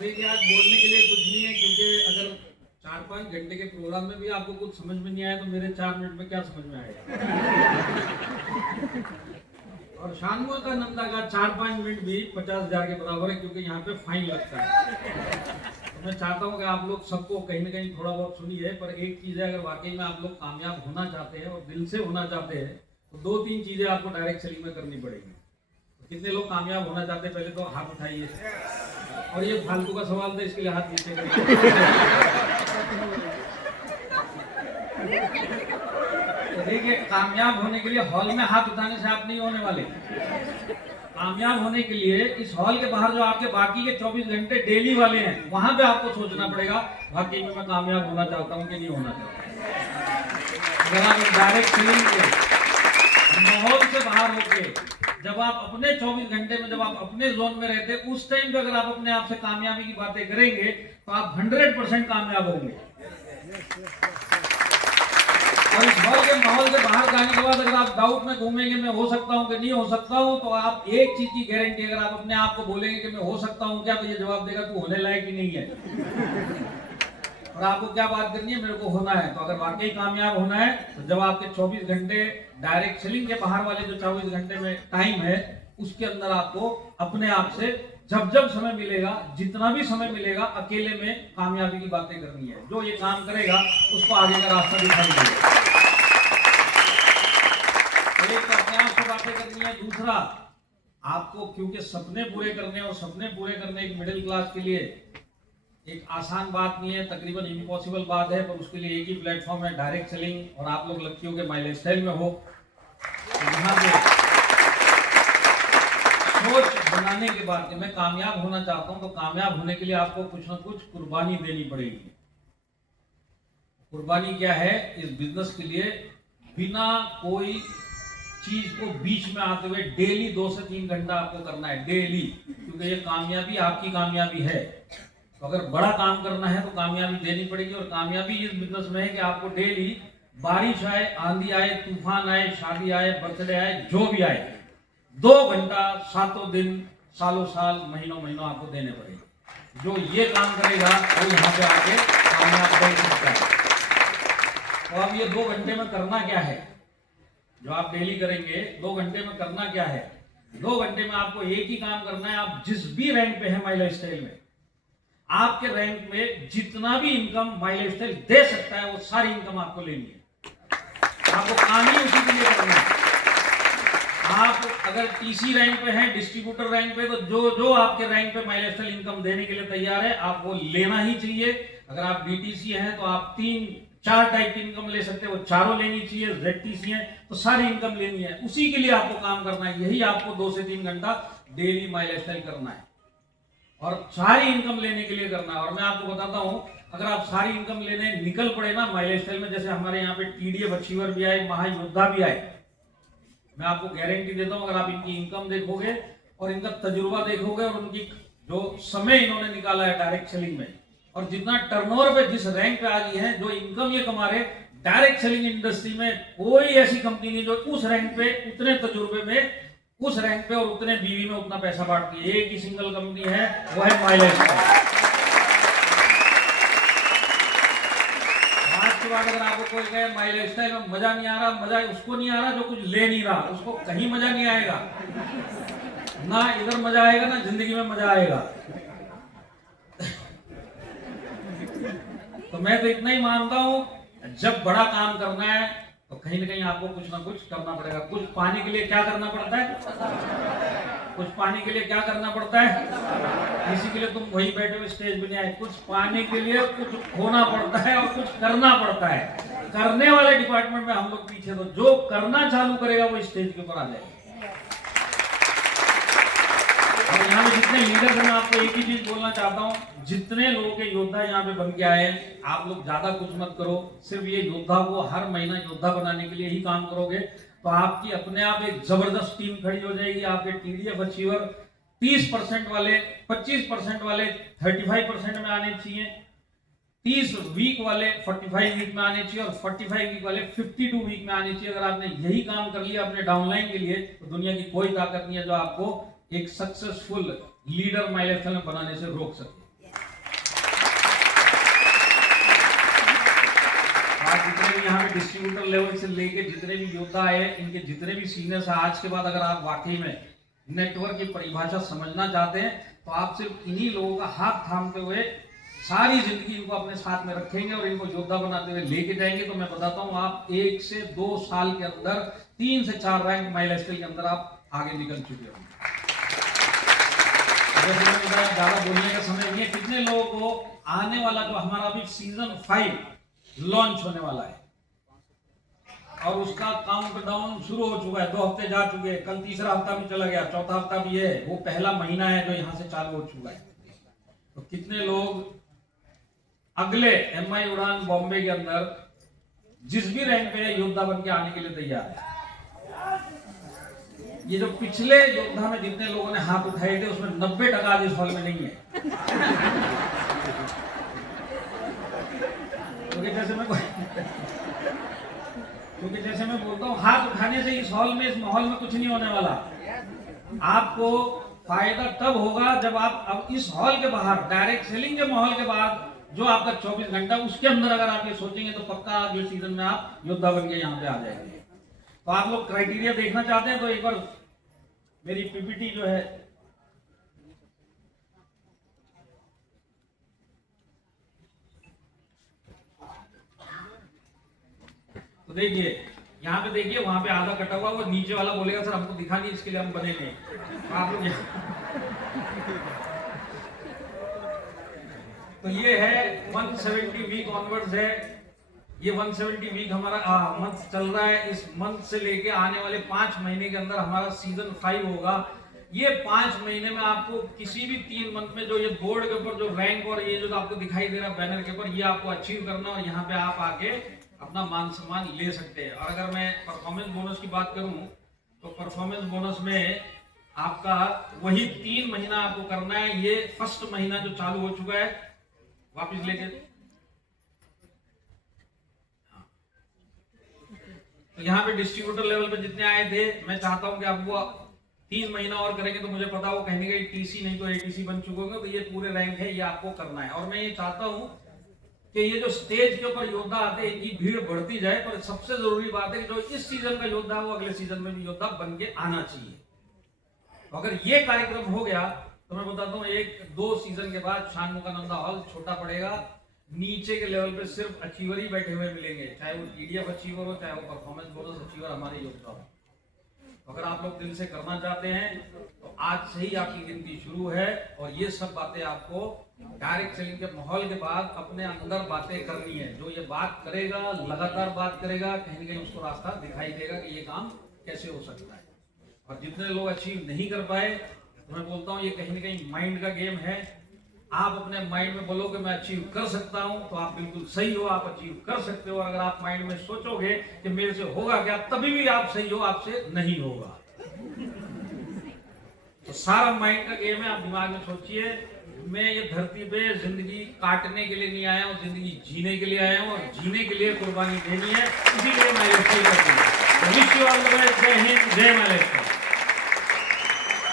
देखिए, आज बोलने के लिए कुछ नहीं है, क्योंकि अगर 4-5 घंटे के प्रोग्राम में भी आपको कुछ समझ में नहीं आया तो मेरे 4 मिनट में क्या समझ में आएगा। और शानमुआ का नंदा का 4-5 मिनट भी 50,000 के बराबर है, क्योंकि यहाँ पे फाइन लगता है। तो मैं चाहता हूँ कि आप लोग सबको कहीं ना कहीं थोड़ा बहुत सुनिए, पर एक चीज़ है, अगर वाकई में आप लोग कामयाब होना चाहते हैं और दिल से होना चाहते हैं तो 2-3 चीज़ें आपको डायरेक्ट सेलिंग में करनी पड़ेगी। तो कितने लोग कामयाब होना चाहते हैं, पहले तो हाथ उठाइए। और ये फालतू का सवाल था, इसके लिए हाथ नीचे करिए। देखिए, कामयाब होने के लिए हॉल में हाथ उठाने से आप नहीं होने वाले। कामयाब होने के लिए इस हॉल के बाहर जो आपके बाकी के 24 घंटे डेली वाले हैं, वहां पे आपको सोचना पड़ेगा वाकई में मैं कामयाब होना चाहता हूं कि नहीं होना चाहता। अगर आप डायरेक्ट सेलिंग के माहौल से बाहर होके जब आप अपने 24 घंटे में, जब आप अपने जोन में रहते, उस टाइम पे अगर आप अपने आप से कामयाबी की बातें करेंगे तो आप 100% कामयाब होंगे। और इस हॉल के माहौल से बाहर जाने के बाद अगर आप डाउट में घूमेंगे मैं हो सकता हूं कि नहीं हो सकता हूं, तो आप एक चीज की गारंटी, अगर आप अपने आप को बोलेंगे कि मैं हो सकता हूं क्या, तो ये जवाब देगा तू होने लायक ही नहीं है। और आपको क्या बात करनी है, मेरे को होना है। तो अगर वाकई कामयाब होना है तो जब आपके 24 घंटे डायरेक्ट सेलिंग के बाहर वाले जो 24 घंटे में टाइम है, उसके अंदर आपको अपने आप से जब जब समय मिलेगा, जितना भी समय मिलेगा, अकेले में कामयाबी की बातें करनी है। जो ये काम करेगा उसको आगे का रास्ता दिखाई देगा। एक तो अपने आप से बातें करनी है, दूसरा आपको क्योंकि सपने पूरे करने, और सपने पूरे करने एक मिडिल क्लास के लिए एक आसान बात नहीं है, तकरीबन इम्पॉसिबल बात है, पर उसके लिए एक ही प्लेटफॉर्म है, डायरेक्ट सेलिंग। और आप लोग लड़कियों के माई लाइफस्टाइल में हो, तो यहाँ पे सोच बनाने के बाद मैं कामयाब होना चाहता हूं, तो कामयाब होने के लिए आपको कुछ ना कुछ कुर्बानी देनी पड़ेगी। कुर्बानी क्या है इस बिजनेस के लिए? बिना कोई चीज को बीच में आते हुए डेली 2 से 3 घंटा आपको करना है, डेली। क्योंकि ये कामयाबी आपकी कामयाबी है। तो अगर बड़ा काम करना है तो कामयाबी देनी पड़ेगी। और कामयाबी इस बिजनेस में है कि आपको डेली, बारिश आए, आंधी आए, तूफान आए, शादी आए, बर्थडे आए, जो भी आए, 2 घंटा 7 दिन, सालों साल, महीनों महीनों आपको देने पड़ेंगे। जो ये काम करेगा वो यहाँ पे आके कामयाब बन सकता है। तो अब ये 2 घंटे में करना क्या है, जो आप डेली करेंगे, 2 घंटे में करना क्या है? 2 घंटे में आपको एक ही काम करना है। आप जिस भी रैंक पे है माई लाइफस्टाइल में, आपके रैंक में जितना भी इनकम माई लाइफस्टाइल दे सकता है, वो सारी इनकम आपको लेनी है। आपको काम ही उसी के लिए करना है। आप अगर टीसी रैंक पे हैं, डिस्ट्रीब्यूटर रैंक पे, तो जो जो आपके रैंक पे माई लाइफस्टाइल इनकम देने के लिए तैयार है, आप वो लेना ही चाहिए। अगर आप बीटीसी हैं तो आप 3-4 टाइप की इनकम ले सकते हैं, वो चारों लेनी चाहिए। जेडटीसी हैं तो सारी इनकम लेनी है, उसी के लिए आपको काम करना है। यही आपको 2 से 3 घंटा डेली माई लाइफस्टाइल करना है, और सारी इनकम लेने के लिए करना है। और मैं आपको बताता हूं, अगर आप सारी इनकम लेने निकल पड़े ना माई लाइफस्टाइल में, जैसे हमारे यहाँ पे टीडीएफ अचीवर भी आए, महायोद्धा भी आए, मैं आपको गारंटी देता हूं, अगर आप इनकी इनकम देखोगे और इनका तजुर्बा देखोगे और उनकी जो समय इन्होंने निकाला है डायरेक्ट सेलिंग में, और जितना टर्नओवर पे जिस रैंक पे आ गई है, जो इनकम ये कमा रहे, डायरेक्ट सेलिंग इंडस्ट्री में कोई ऐसी कंपनी नहीं जो उस रैंक पे, उतने तजुर्बे में, उस रैंक पे और उतने बीवी में उतना पैसा बांटती है। एक ही सिंगल कंपनी है, वो है माई लाइफस्टाइल। आज के बाद अगर आपको कोई कहे माई लाइफस्टाइल में मजा नहीं आ रहा, मजा उसको नहीं आ रहा जो कुछ ले नहीं रहा, उसको कहीं मजा नहीं आएगा। ना इधर मजा आएगा, ना जिंदगी में मजा आएगा। तो मैं तो इतना ही मानता हूं, जब बड़ा काम करना है तो कहीं ना कहीं आपको कुछ ना कुछ करना पड़ेगा। कुछ पाने के लिए क्या करना पड़ता है? कुछ पाने के लिए क्या करना पड़ता है? इसी के लिए तुम वही बैठे हुए स्टेज पे नहीं आए। कुछ पाने के लिए कुछ खोना पड़ता है और कुछ करना पड़ता है। करने वाले डिपार्टमेंट में हम लोग पीछे, तो जो करना चालू करेगा वो स्टेज के ऊपर आ जाएगा। और यहाँ पे जितने लीडर हैं, मैं आपको एक ही चीज बोलना चाहता हूँ, जितने लोगों के योद्धा यहाँ पे बन के आए, आप लोग ज्यादा कुछ मत करो। सिर्फ ये योद्धा को हर महीना योद्धा बनाने के लिए ही काम करोगे, तो आपकी अपने आप एक जबरदस्त टीम खड़ी हो जाएगी। आपके टीडीएफ अचीवर 30% वाले, 25% वाले 35% में आने चाहिए, 30 वीक वाले 45 वीक में आने चाहिए और 45 वीक वाले 52 वीक में आने चाहिए। अगर आपने यही काम कर लिया अपने डाउनलाइन के लिए तो दुनिया की कोई ताकत नहीं है जो आपको एक सक्सेसफुल लीडर माई लाइफस्टाइल में बनाने से रोक सके। आप जितने भी यहाँ पे डिस्ट्रीब्यूटर लेवल से लेके जितने भी योद्धा आए, इनके जितने भी सीनियर्स हैं, आज के बाद अगर आप वाकई में नेटवर्क की परिभाषा समझना चाहते हैं तो आप सिर्फ इन्हीं लोगों का हाथ थामते हुए सारी जिंदगी इनको अपने साथ में रखेंगे और इनको योद्धा बनाते हुए लेके जाएंगे तो मैं बताता हूं आप 1 से 2 साल के अंदर 3 से 4 रैंक माई लाइफस्टाइल के अंदर आप आगे निकल चुके होंगे। ज्यादा बोलने का समय नहीं है। कितने लोगों को आने वाला जो हमारा अभी सीजन 5 लॉन्च होने वाला है और उसका काउंटडाउन शुरू हो चुका है, 2 हफ्ते जा चुके हैं, कल तीसरा हफ्ता भी चला गया, चौथा हफ्ता भी है, वो पहला महीना है जो यहाँ से चालू हो चुका है। तो कितने लोग अगले MI उड़ान बॉम्बे के अंदर जिस भी रैंक पे योद्धा बन के आने के लिए तैयार है? ये जो पिछले योद्धा में जितने लोगों ने हाथ उठाए थे उसमें 90% आज इस हॉल में नहीं है। क्योंकि जैसे मैं बोलता हूँ हाथ उठाने से इस हॉल में, इस माहौल में कुछ नहीं होने वाला। आपको फायदा तब होगा जब आप अब इस हॉल के बाहर डायरेक्ट सेलिंग के माहौल के बाद जो आपका 24 घंटा उसके अंदर अगर आप ये सोचेंगे तो पक्का अगले सीजन में आप योद्धा बन के यहाँ पे आ जाएंगे। तो आप लोग क्राइटेरिया देखना चाहते हैं तो एक बार मेरी पीपीटी जो है तो देखिए, यहाँ पे देखिए, वहां पे आधा कटा हुआ, वो नीचे वाला बोलेगा सर हमको दिखा नहीं, इसके लिए हम बने नहीं। आप लोग तो ये है 170 वीक ऑनवर्ड्स है। ये 170 वीक हमारा मंथ चल रहा है। इस मंथ से लेके आने वाले 5 महीने के अंदर हमारा सीजन 5 होगा। ये 5 महीने में आपको किसी भी 3 मंथ में जो ये बोर्ड के ऊपर जो रैंक और ये जो आपको दिखाई दे रहा है बैनर के ऊपर, ये आपको अचीव करना और यहाँ पे आप आके अपना मान सम्मान ले सकते हैं। और अगर मैं परफॉर्मेंस बोनस की बात करूं तो परफॉर्मेंस बोनस में आपका वही 3 महीना आपको करना है। ये फर्स्ट महीना जो चालू हो चुका है, वापस लेके तो यहाँ पे डिस्ट्रीब्यूटर लेवल पे जितने आए थे, मैं चाहता हूं कि आप वो 3 महीना और करेंगे तो मुझे पता वो कहेंगे कि TC नहीं तो ATC बन चुके होंगे। तो ये पूरे रैंक है, ये आपको करना है। और मैं ये चाहता हूं कि ये जो स्टेज के ऊपर योद्धा आते हैं इनकी भीड़ बढ़ती जाए, पर सबसे जरूरी बात है कि जो इस सीजन का योद्धा है वो अगले सीजन में भी योद्धा बन के आना चाहिए। तो अगर ये कार्यक्रम हो गया तो मैं बताता हूँ 1-2 सीजन के बाद शानमुखानंदा हॉल छोटा पड़ेगा। नीचे के लेवल पे सिर्फ अचीवर ही बैठे हुए मिलेंगे, चाहे वो TDF अचीवर हो, चाहे वो परफॉर्मेंस बोनस अचीवर हमारे योद्धा हो। तो अगर आप लोग दिल से करना चाहते हैं तो आज से ही आपकी गिनती शुरू है। और ये सब बातें आपको डायरेक्ट सेलिंग के माहौल के बाद अपने अंदर बातें करनी है। जो ये बात करेगा, लगातार बात करेगा, कहीं ना कहीं उसको रास्ता दिखाई देगा कि ये काम कैसे हो सकता है। और जितने लोग अचीव नहीं कर पाए तो मैं बोलता हूँ ये कहीं ना कहीं माइंड का गेम है। आप अपने माइंड में बोलोगे मैं अचीव कर सकता हूं तो आप बिल्कुल सही हो, आप अचीव कर सकते हो। अगर आप माइंड में सोचोगे कि मेरे से होगा क्या, तभी भी आप सही हो, आपसे नहीं होगा। तो सारा माइंड का गेम है। आप दिमाग में सोचिए, मैं ये धरती पे जिंदगी काटने के लिए नहीं आया हूँ, जिंदगी जीने के लिए आया हूँ और जीने के लिए कुर्बानी देनी है, इसीलिए मैं ये करती हूँ। जय हिंद, जय माई लाइफस्टाइल।